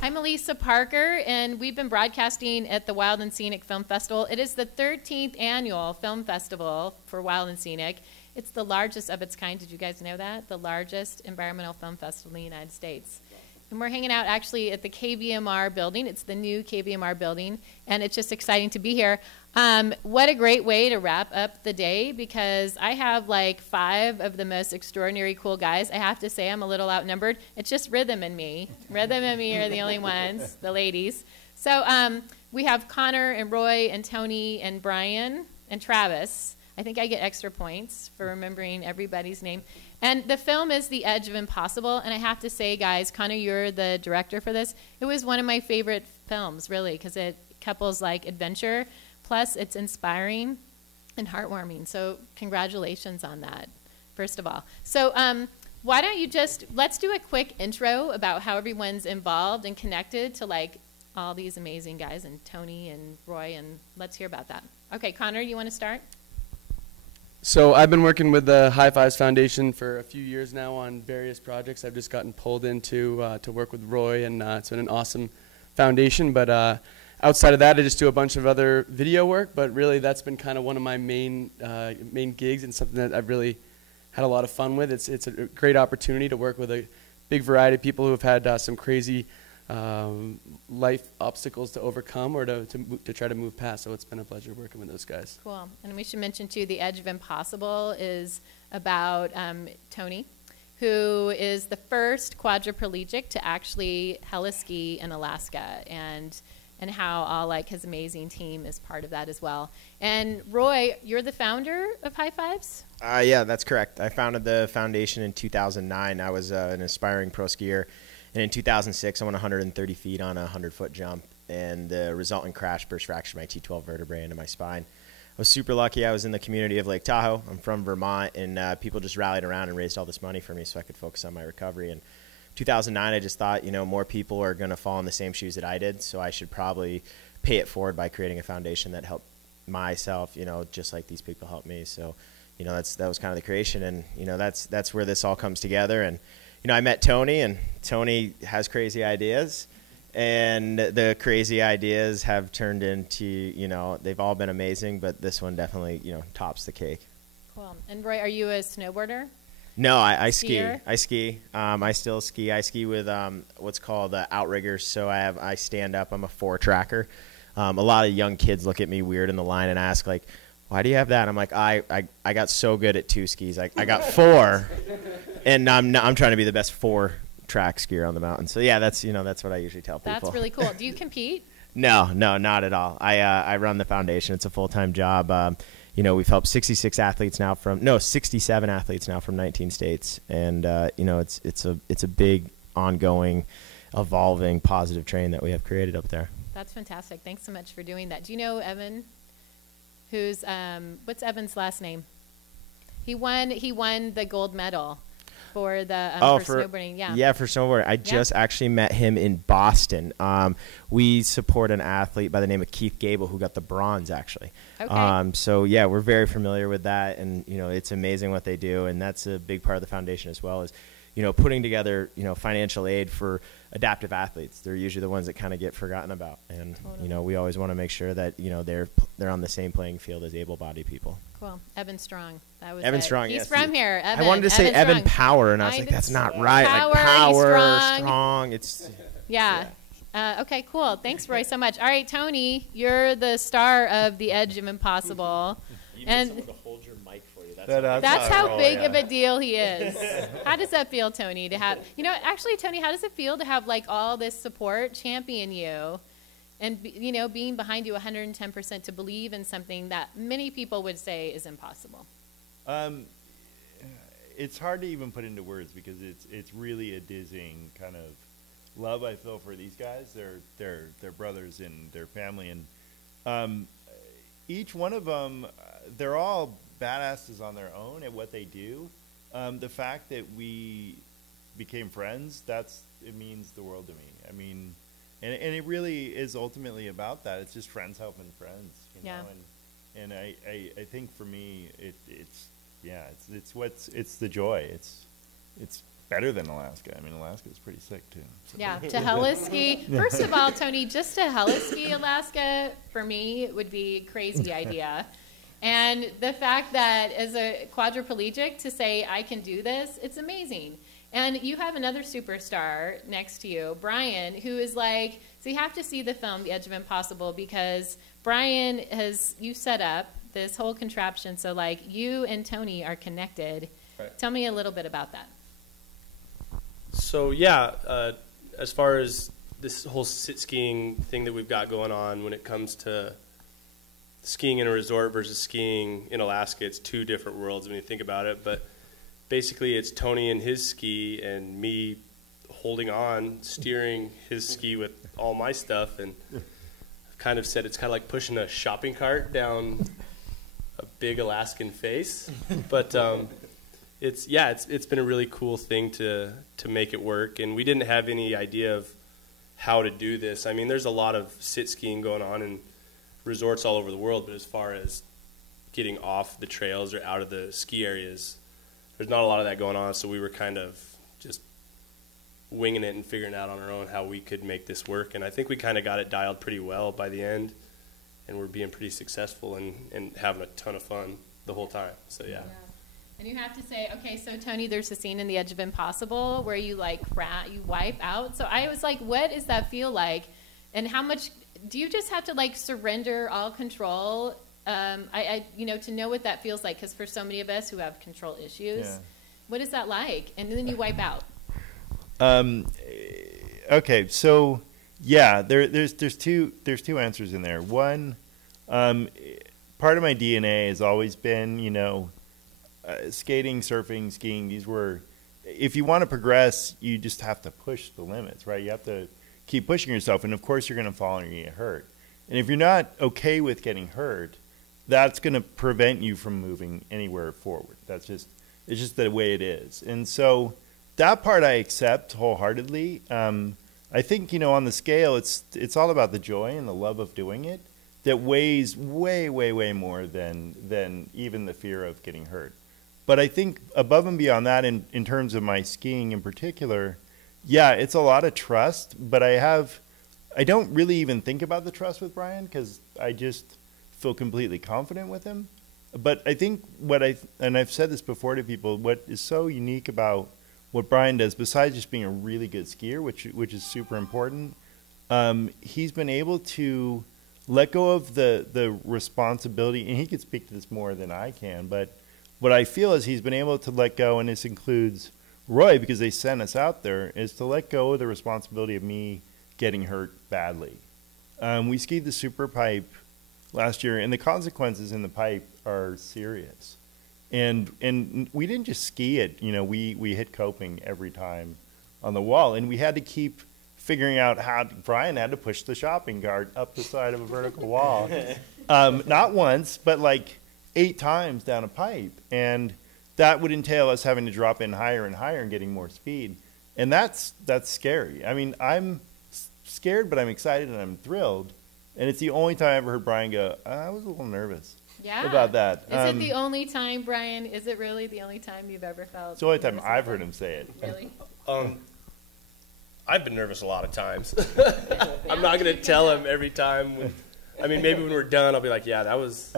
I'm Elisa Parker, and we've been broadcasting at the Wild and Scenic Film Festival. It is the 13th annual film festival for Wild and Scenic. It's the largest of its kind. Did you guys know that? The largest environmental film festival in the United States. And we're hanging out actually at the KVMR building. It's the new KVMR building, and it's just exciting to be here. What a great way to wrap up the day, because I have like 5 of the most extraordinary cool guys. I have to say I'm a little outnumbered. It's just Rhythm and me. Rhythm and me are the only ones, the ladies. So we have Conor and Roy and Tony and Brian and Travis. I think I get extra points for remembering everybody's name. And the film is The Edge of Impossible, and I have to say, guys, Conor, you're the director for this. It was one of my favorite films, really, because it couples like adventure, plus it's inspiring and heartwarming. So congratulations on that, first of all. So why don't you let's do a quick intro about how everyone's involved and connected to like all these amazing guys, and Tony and Roy, and let's hear about that. Okay, Conor, you want to start? So I've been working with the High Fives Foundation for a few years now on various projects. I've just gotten pulled into to work with Roy, and it's been an awesome foundation. But outside of that, I just do a bunch of other video work. But really, that's been kind of one of my main gigs, and something that I've really had a lot of fun with. It's a great opportunity to work with a big variety of people who have had some crazy life obstacles to overcome or to try to move past. So it's been a pleasure working with those guys. Cool. And we should mention too, The Edge of Impossible is about Tony, who is the first quadriplegic to actually heli-ski in Alaska, and how all like his amazing team is part of that as well. And Roy, you're the founder of High Fives? Yeah, that's correct. I founded the foundation in 2009. I was an aspiring pro skier. And in 2006, I went 130 feet on a 100-foot jump, and the resultant crash burst fractured my T12 vertebrae into my spine. I was super lucky. I was in the community of Lake Tahoe. I'm from Vermont, and people just rallied around and raised all this money for me so I could focus on my recovery. And 2009, I just thought, more people are going to fall in the same shoes that I did, so I should probably pay it forward by creating a foundation that helped myself, just like these people helped me. So, that was kind of the creation, and, that's where this all comes together. And I met Tony, and Tony has crazy ideas, and the crazy ideas have turned into, they've all been amazing, but this one definitely, tops the cake. Cool. And Roy, are you a snowboarder? No, I ski. I ski. I still ski. I ski with what's called outriggers. So I stand up. I'm a 4-tracker. A lot of young kids look at me weird in the line and ask, like, why do you have that? I'm like, I got so good at 2 skis. I got 4, and I'm trying to be the best 4-track skier on the mountain. So yeah, that's what I usually tell people. That's really cool. Do you compete? No, not at all. I run the foundation. It's a full-time job. We've helped 67 athletes now from 19 states, and it's a big, ongoing, evolving, positive train that we have created up there. That's fantastic. Thanks so much for doing that. Do you know Evan? Who's what's Evan's last name? He won the gold medal for the for snowboarding. Yeah, for snowboarding. I just actually met him in Boston. We support an athlete by the name of Keith Gable who got the bronze, actually. Okay. So yeah, we're very familiar with that, and it's amazing what they do, and that's a big part of the foundation as well, is putting together financial aid for adaptive athletes. They're usually the ones that kind of get forgotten about, and totally. We always want to make sure that they're on the same playing field as able-bodied people. Cool. Evan Strong. That was Evan Strong. He's yes, from here. Evan. I wanted to say Evan Strong. Power, and I was like, that's not right. Power, strong. It's yeah. Okay, cool. Thanks, Roy, so much. All right, Tony, you're the star of The Edge of Impossible. You and need someone to hold your mic for you. That's how big of a deal he is. How does that feel, Tony, to have, actually, Tony, how does it feel to have like all this support champion you and, being behind you 110% to believe in something that many people would say is impossible? It's hard to even put into words, because it's really a dizzying kind of love I feel for these guys. They're brothers and their family, and each one of them, they're all badasses on their own at what they do. The fact that we became friends, it means the world to me. I mean, and it really is ultimately about that. It's just friends helping friends, know. And I think for me, it's the joy. It's better than Alaska. I mean, Alaska is pretty sick too. So. Yeah, to Heli-ski. First of all, Tony, just to Heli-ski Alaska, for me, would be a crazy idea. And the fact that as a quadriplegic to say, I can do this, it's amazing. And you have another superstar next to you, Brian, who is like, so you have to see the film, The Edge of Impossible, because Brian you set up this whole contraption, so like you and Tony are connected. Right. Tell me a little bit about that. So yeah, as far as this whole sit skiing thing that we've got going on, when it comes to skiing in a resort versus skiing in Alaska, it's two different worlds when you think about it. But basically, it's Tony and his ski and me holding on, steering his ski with all my stuff. And I've kind of said it's kind of like pushing a shopping cart down a big Alaskan face. But it's been a really cool thing to make it work. And we didn't have any idea of how to do this. I mean, there's a lot of sit skiing going on in resorts all over the world, but as far as getting off the trails or out of the ski areas, there's not a lot of that going on. So we were kind of just winging it and figuring out on our own how we could make this work. And I think we kind of got it dialed pretty well by the end, and we're being pretty successful and having a ton of fun the whole time. So yeah. And you have to say, okay, so Tony, there's a scene in The Edge of Impossible where you like you wipe out. So I was like, what does that feel like? And how much do you just have to like surrender all control? To know what that feels like, because for so many of us who have control issues, what is that like? And then you wipe out. Okay, so yeah, there's two answers in there. One, part of my DNA has always been, skating, surfing, skiing. These were, if you want to progress, you just have to push the limits, right? You have to keep pushing yourself, and of course you're going to fall and you're going to get hurt. And if you're not okay with getting hurt, that's going to prevent you from moving anywhere forward. It's just the way it is. And so that part I accept wholeheartedly. I think, on the scale, it's all about the joy and the love of doing it that weighs way, way, way more than even the fear of getting hurt. But I think above and beyond that, in terms of my skiing in particular, yeah, it's a lot of trust, but I don't really even think about the trust with Brian because I just feel completely confident with him. But I think and I've said this before to people, what is so unique about what Brian does, besides just being a really good skier, which is super important, he's been able to let go of the responsibility, and he could speak to this more than I can, but what I feel is he's been able to let go, and this includes Roy, because they sent us out there, is to let go of the responsibility of me getting hurt badly. We skied the super pipe last year, and the consequences in the pipe are serious. And we didn't just ski it, we hit coping every time on the wall, and we had to keep figuring out Brian had to push the shopping cart up the side of a vertical wall. Not once, but like 8 times down a pipe. And that would entail us having to drop in higher and higher and getting more speed. And that's scary. I mean, I'm scared, but I'm excited and I'm thrilled. And it's the only time I ever heard Brian go, I was a little nervous about that. Is it the only time, Brian? Is it really the only time you've ever felt? It's the only time I've heard him say it. Really? I've been nervous a lot of times. I'm not going to tell him every time. Maybe when we're done, I'll be like, yeah, that was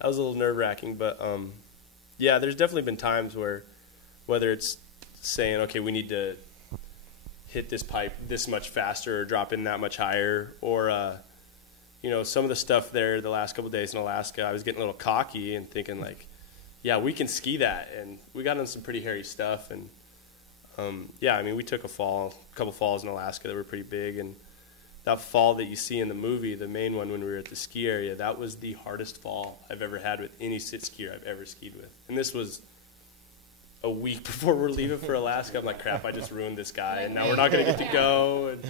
a little nerve-wracking. But, yeah, there's definitely been times where, whether it's saying, okay, we need to hit this pipe this much faster or drop in that much higher, or, some of the stuff there the last couple of days in Alaska, I was getting a little cocky and thinking, like, yeah, we can ski that. And we got on some pretty hairy stuff. And, we took a couple falls in Alaska that were pretty big. And that fall that you see in the movie, the main one when we were at the ski area, that was the hardest fall I've ever had with any sit skier I've ever skied with. And this was a week before we're leaving for Alaska. I'm like, crap, I just ruined this guy, and now we're not going to get to go. And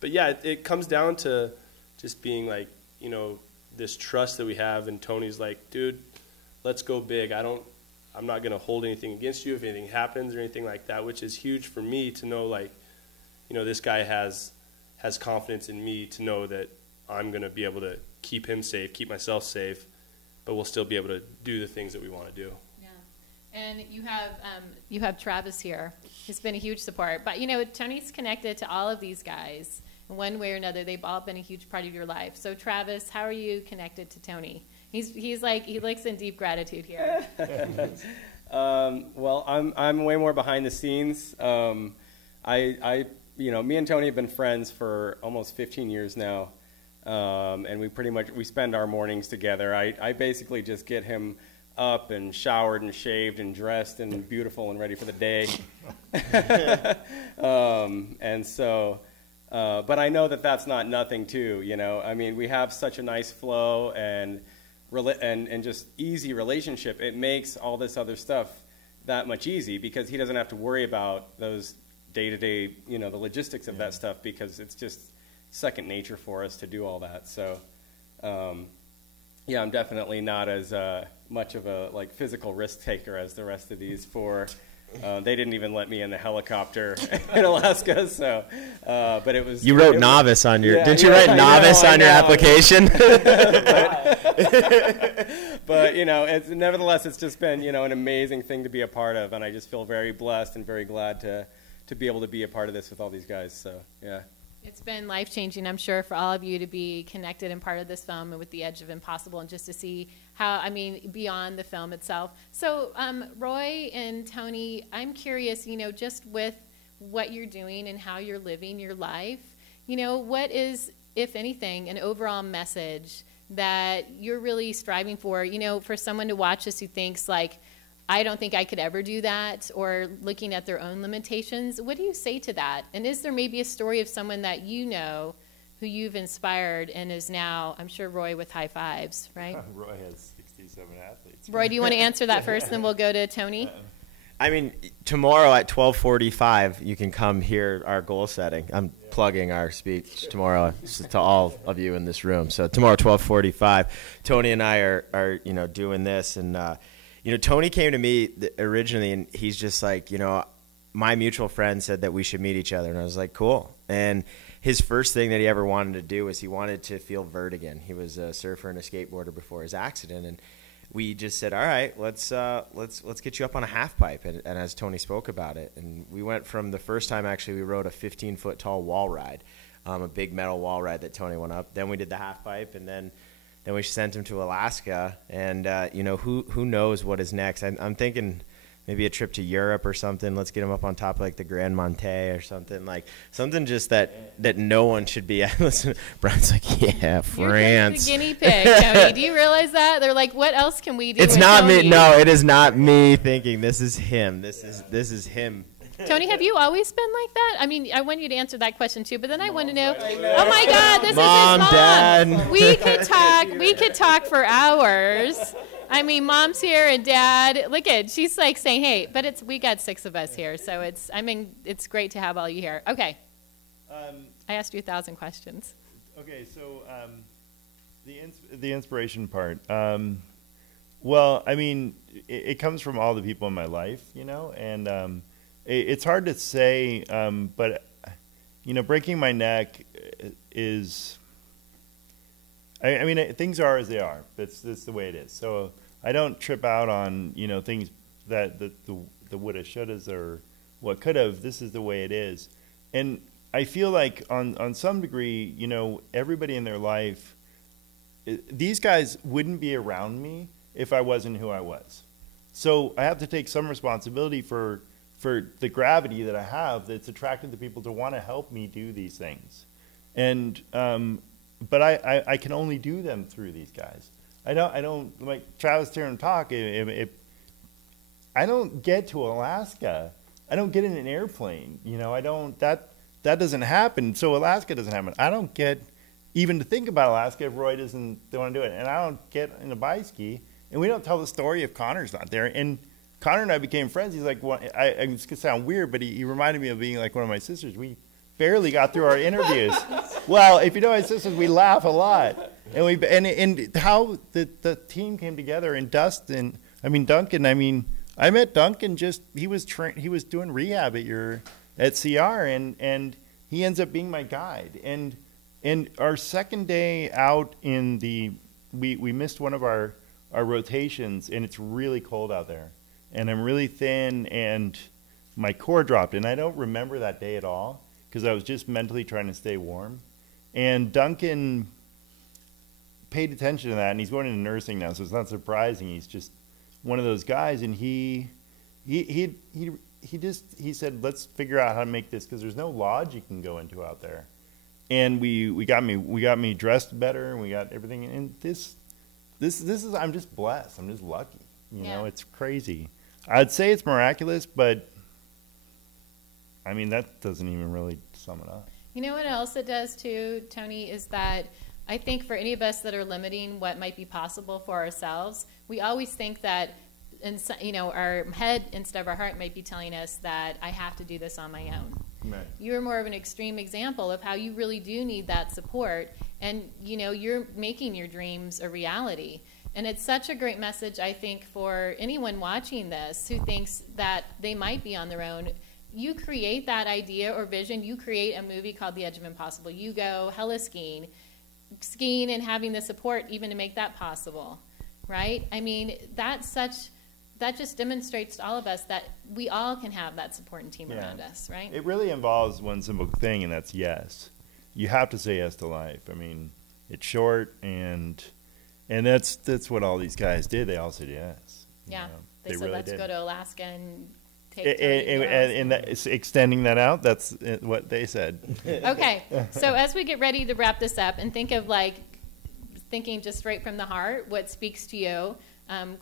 but yeah, it comes down to just being like, this trust that we have. And Tony's like, dude, let's go big. I'm not going to hold anything against you if anything happens or anything like that, which is huge for me to know, like, this guy has confidence in me to know that I'm going to be able to keep him safe, keep myself safe, but we'll still be able to do the things that we want to do. Yeah. And you have Travis here. He's been a huge support. But, Tony's connected to all of these guys. In one way or another, they've all been a huge part of your life. So, Travis, how are you connected to Tony? He's like, he looks in deep gratitude here. Well, I'm way more behind the scenes. Me and Tony have been friends for almost 15 years now. And we spend our mornings together. I basically just get him up and showered and shaved and dressed and beautiful and ready for the day. But I know that that's not nothing too, I mean, we have such a nice flow and just easy relationship. It makes all this other stuff that much easy because he doesn't have to worry about those day-to-day, the logistics of that stuff, because it's just second nature for us to do all that. So, I'm definitely not as much of a physical risk taker as the rest of these four. They didn't even let me in the helicopter in Alaska, so but it was. You wrote novice on your. Didn't you write novice on your application? But nevertheless, it's just been an amazing thing to be a part of, and I just feel very blessed and very glad to be able to be a part of this with all these guys. So yeah. It's been life-changing, I'm sure, for all of you to be connected and part of this film and with the edge of impossible, and just to see how, beyond the film itself. So, Roy and Tony, I'm curious, just with what you're doing and how you're living your life, what is, if anything, an overall message that you're really striving for, for someone to watch this who thinks, I don't think I could ever do that, or looking at their own limitations. What do you say to that? And is there maybe a story of someone that who you've inspired and is now, I'm sure Roy with high fives, right? Roy has 67 athletes. Roy, do you want to answer that first, then we'll go to Tony? Tomorrow at 12:45, you can come hear our goal setting. I'm plugging our speech tomorrow to all of you in this room. So tomorrow, 12:45, Tony and I are doing this, and Tony came to me originally, and he's just like, my mutual friend said that we should meet each other. And I was like, cool. And his first thing that he ever wanted to do was he wanted to feel vertigo. He was a surfer and a skateboarder before his accident. And we just said, all right, let's get you up on a half pipe. And as Tony spoke about it, and we went from the first time, actually, we rode a 15-foot tall wall ride, a big metal wall ride that Tony went up. Then we did the half pipe, and then we sent him to Alaska, and who knows what is next. I'm thinking maybe a trip to Europe or something. Let's get him up on top of the Grand Monte or something, something just that no one should be at. Listen, Brian's like, yeah, France. You're the guinea pig, Tony. Do you realize that? They're like, what else can we do? It's not me. No, it is not me thinking. This is him. This is him. Tony, have you always been like that? I want you to answer that question too, but then I want to know, oh my God, this is his mom. Dad. We could talk for hours. Mom's here and Dad. Look at, she's saying, hey, but we got 6 of us here, so it's great to have all you here. Okay. I asked you 1,000 questions. Okay, so the inspiration part. Well, it comes from all the people in my life, and it's hard to say, but breaking my neck is. Things are as they are. That's the way it is. So I don't trip out on things that the woulda, shouldas, or what could have. This is the way it is, and I feel like on some degree, everybody in their life, these guys wouldn't be around me if I wasn't who I was. So I have to take some responsibility for the gravity that I have that's attracted the people to want to help me do these things. And but I can only do them through these guys. I don't like Travis here and talk. I don't get to Alaska. I don't get in an airplane. That doesn't happen. So Alaska doesn't happen. I don't get even to think about Alaska if Roy doesn't want to do it. And I don't get in a bike ski. And we don't tell the story if Conor's not there. And Conor and I became friends. He's like, well, it's going to sound weird, but he reminded me of being like one of my sisters. We barely got through our interviews. Well, if you know my sisters, we laugh a lot. And how the team came together, and Duncan, I met Duncan he was doing rehab at CR, and he ends up being my guide. And our second day out we missed one of our rotations, and it's really cold out there. and I'm really thin, and my core dropped. And I don't remember that day at all because I was just mentally trying to stay warm. And Duncan paid attention to that, and he's going into nursing now, so it's not surprising. He's just one of those guys, and he said, let's figure out how to make this, because there's no lodge you can go into out there. And we got me dressed better, and we got everything. And this is, I'm just blessed. I'm just lucky. You know, it's crazy. I'd say it's miraculous, but I mean, that doesn't even really sum it up. You know what else it does too, Tony, is that I think for any of us that are limiting what might be possible for ourselves, we always think that, you know, our head instead of our heart might be telling us that I have to do this on my own. Right. You're more of an extreme example of how you really do need that support, and you know, you're making your dreams a reality. And it's such a great message, I think, for anyone watching this who thinks that they might be on their own. You create that idea or vision. You create a movie called The Edge of Impossible. You go heli-skiing, and having the support even to make that possible, right? I mean, that just demonstrates to all of us that we all can have that support and team around us, right? It really involves one simple thing, and that's yes. You have to say yes to life. I mean, it's short, and that's what all these guys did. They all said yes. Yeah, You know, they said, really let's did. go to Alaska and And extending that out, that's what they said. Okay, so as we get ready to wrap this up and think of thinking just straight from the heart, what speaks to you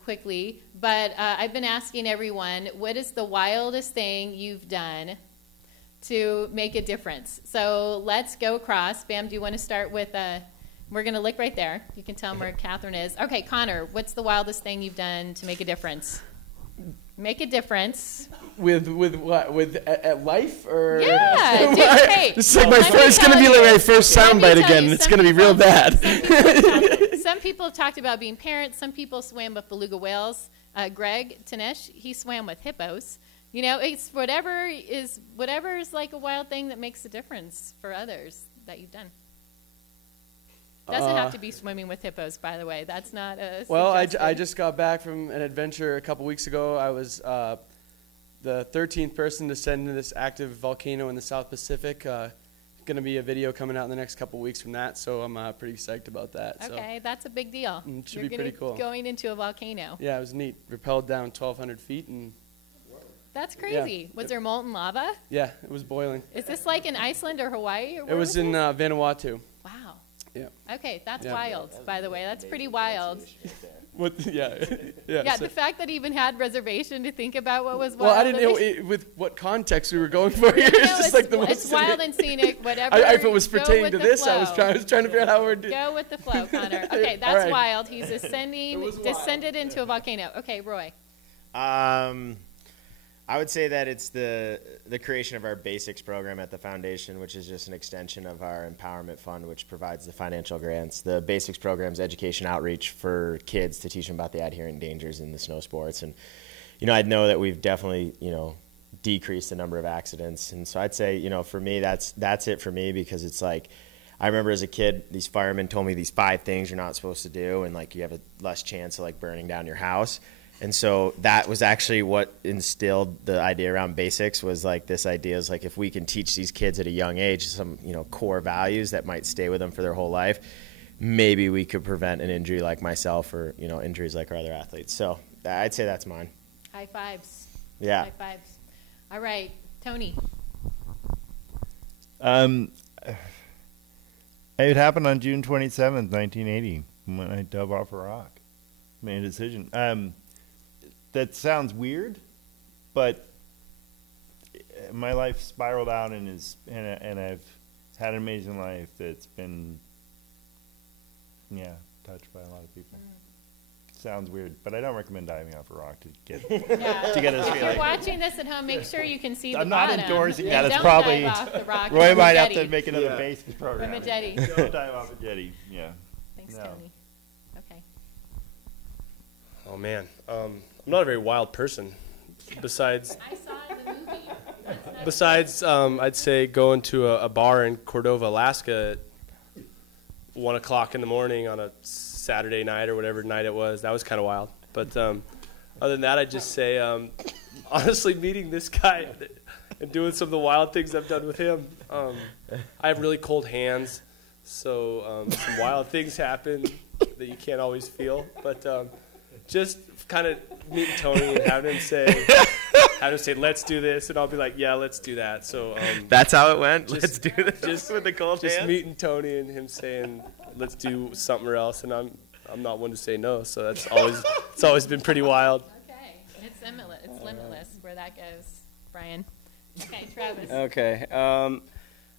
quickly, but I've been asking everyone, what is the wildest thing you've done to make a difference? So let's go across. Bam, do you want to start with, we're going to look right there. You can tell them where Catherine is. Okay, Conor, what's the wildest thing you've done to make a difference? Make a difference. With what? At life or? Yeah, dude, hey. This is like it's going to be like my first soundbite again. It's going to be real bad. Some people have talked about being parents. Some people swam with beluga whales. Greg Tanesh, he swam with hippos. You know, it's whatever is like a wild thing that makes a difference for others that you've done. Doesn't have to be swimming with hippos, by the way. That's not a Well, I suggestion. just got back from an adventure a couple weeks ago. I was the 13th person to send to this active volcano in the South Pacific. Going to be a video coming out in the next couple weeks from that, so I'm pretty psyched about that. Okay, that's a big deal. It should You're be pretty cool. Going into a volcano. Yeah, it was neat. Rappelled down 1,200 feet, and That's crazy. Was there molten lava? yeah, it was boiling. Is this like in Iceland or Hawaii? Or It where was in Vanuatu. Wow. Yeah. Okay, that's Yeah. wild, by the way. That's pretty wild. What? Yeah. Yeah, so- the fact that he even had reservation to think about what was wild. well, I didn't know with what context we were going for here. You It's know, just like the most. it's wild and scenic, whatever. If it was go pertaining with to the this, I was flow. trying to figure out how we're doing. Go with the flow, Conor. Okay, All that's right. wild. He's descended into a volcano. Okay, Roy. I would say that it's the creation of our basics program at the foundation, which is just an extension of our empowerment fund, which provides the financial grants. The basics program is education outreach for kids to teach them about the adherent dangers in the snow sports. And, you know, I'd know that we've definitely, you know, decreased the number of accidents. And so I'd say, you know, for me, that's it for me, because it's like, I remember as a kid, these firemen told me these 5 things you're not supposed to do, and like you have a less chance of like burning down your house. And so that was actually what instilled the idea around basics, was like this idea is like, if we can teach these kids at a young age some, you know, core values that might stay with them for their whole life, maybe we could prevent an injury like myself, or, you know, injuries like our other athletes. So I'd say that's mine. High fives. Yeah. High fives. All right, Tony. It happened on June 27th, 1980, when I dove off a rock. Made a decision. That sounds weird, but my life spiraled out and I've had an amazing life that's been, touched by a lot of people. Sounds weird, but I don't recommend diving off a rock to get Yeah. to get us If you're feeling. watching this at home, make sure you can see the I'm not bottom. endorsing And that. It's don't probably dive off the rock Roy from might a have to jetty. make another basics program. From a jetty. Don't dive off a jetty. Yeah. Thanks, No. Tony. Okay. Oh man, I'm not a very wild person. Besides, I saw it in the movie. I'd say going to a bar in Cordova, Alaska, at 1:00 in the morning on a Saturday night or whatever night it was. That was kind of wild. But other than that, I'd just say, honestly, meeting this guy and doing some of the wild things I've done with him. I have really cold hands, so some wild things happen that you can't always feel. But just kind of meeting Tony and having him say, let's do this, and I'll be like, yeah, let's do that. So that's how it went. Just, let's do this. Just with the cold hands. Just meeting Tony and him saying, let's do something else, and I'm not one to say no. So that's always been pretty wild. Okay, it's limitless where that goes, Brian. Okay, Travis. Okay.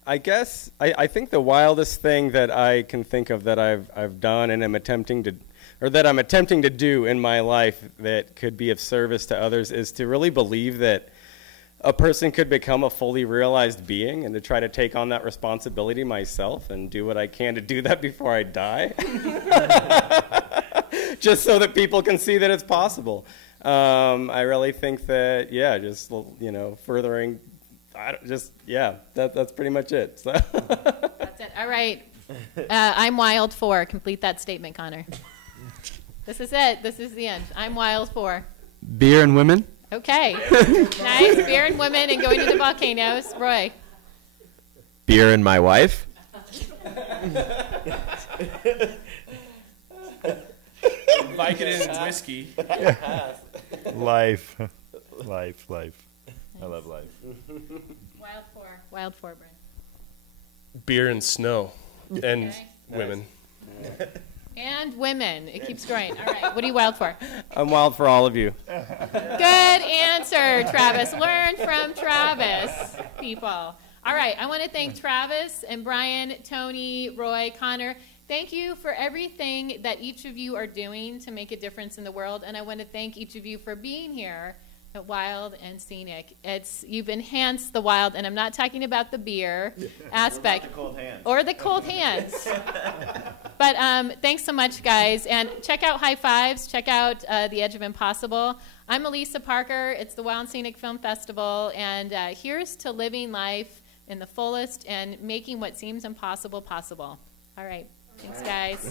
I guess I think the wildest thing that I can think of that I've done and am attempting to do in my life that could be of service to others is to really believe that a person could become a fully realized being, and to try to take on that responsibility myself and do what I can to do that before I die. Just so that people can see that it's possible. I really think that, just, furthering, that's pretty much it. So. That's it. All right. I'm wild for. Complete that statement, Connor. This is it. This is the end. I'm wild for. Beer and women. Okay. Nice. Beer and women and going to the volcanoes. Roy. Beer and my wife. Vicodin and whiskey. Life. I love life. Wild for, Brian. Beer and snow. And Okay. women. And women. It keeps growing. All right. What are you wild for? I'm wild for all of you. Good answer, Travis. Learn from Travis, people. All right. I want to thank Travis and Brian, Tony, Roy, Connor. Thank you for everything that each of you are doing to make a difference in the world. And I want to thank each of you for being here at Wild and Scenic. You've enhanced the wild, and I'm not talking about the beer aspect. Or the cold hands. But thanks so much, guys. And check out High Fives. Check out The Edge of Impossible. I'm Elisa Parker. It's the Wild and Scenic Film Festival. And here's to living life in the fullest and making what seems impossible possible. All right. Thanks, guys.